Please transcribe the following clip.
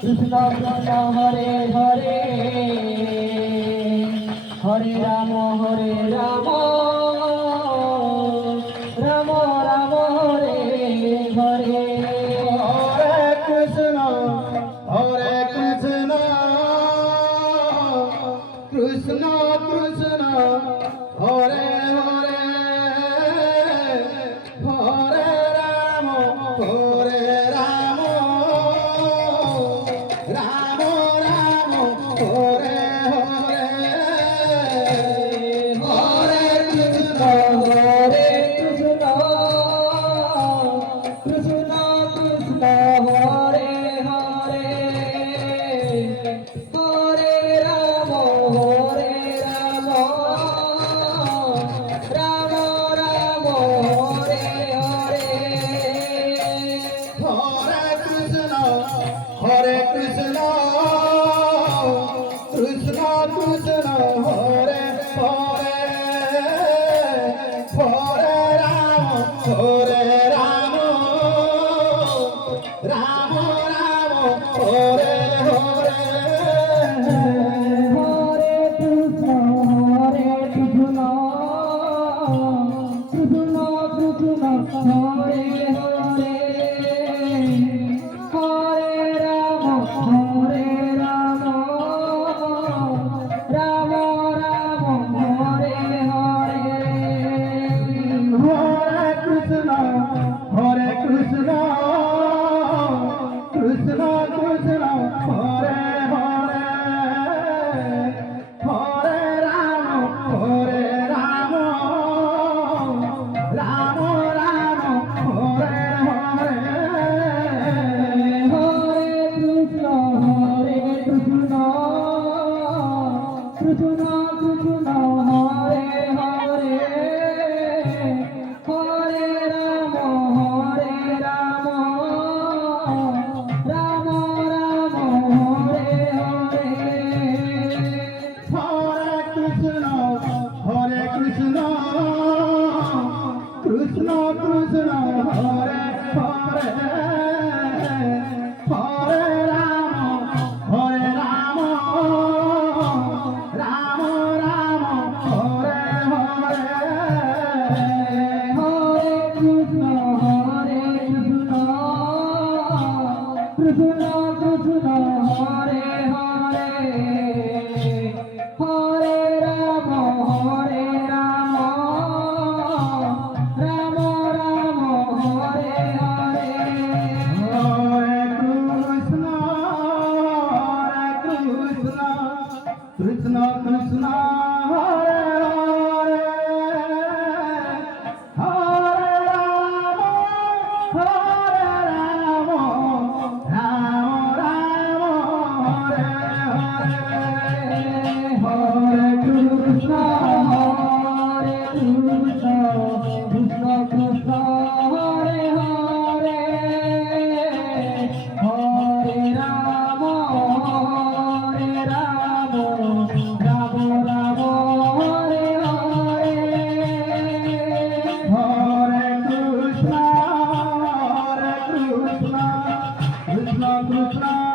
Krishna Krishna Hare Hare Hare Ram Ram Ram Hare Hare Hare Krishna Krishna Krishna Hare Hare Hare Ram Ram Ram Ram Hare Hare Hare Krishna Krishna Krishna Krishna Hare Hare Hare Ram Ram Ram Hare Hare Hare Krishna Krishna Krishna Hare Hare Hare Ram Ram Ram Hare Hare Hare Krishna Krishna Krishna Hare Hare Hare Ram Ram Ram Hare Hare Hare Krishna Krishna Krishna Hare Hare Hare Ram Ram Ram Hare Hare Hare Krishna Krishna Krishna Hare Hare Hare Ram Ram Ram Hare Hare Hare Krishna Krishna Krishna Hare Hare Hare Ram Ram Ram Hare Hare Hare Krishna Krishna Krishna Hare Hare Hare Ram Ram Ram Hare Hare Hare Krishna Krishna Krishna Hare Hare Hare Ram Ram Ram Hare Hare Hare Krishna Krishna Krishna Hare Hare Hare Ram Ram Ram Hare Hare Hare Krishna Krishna Krishna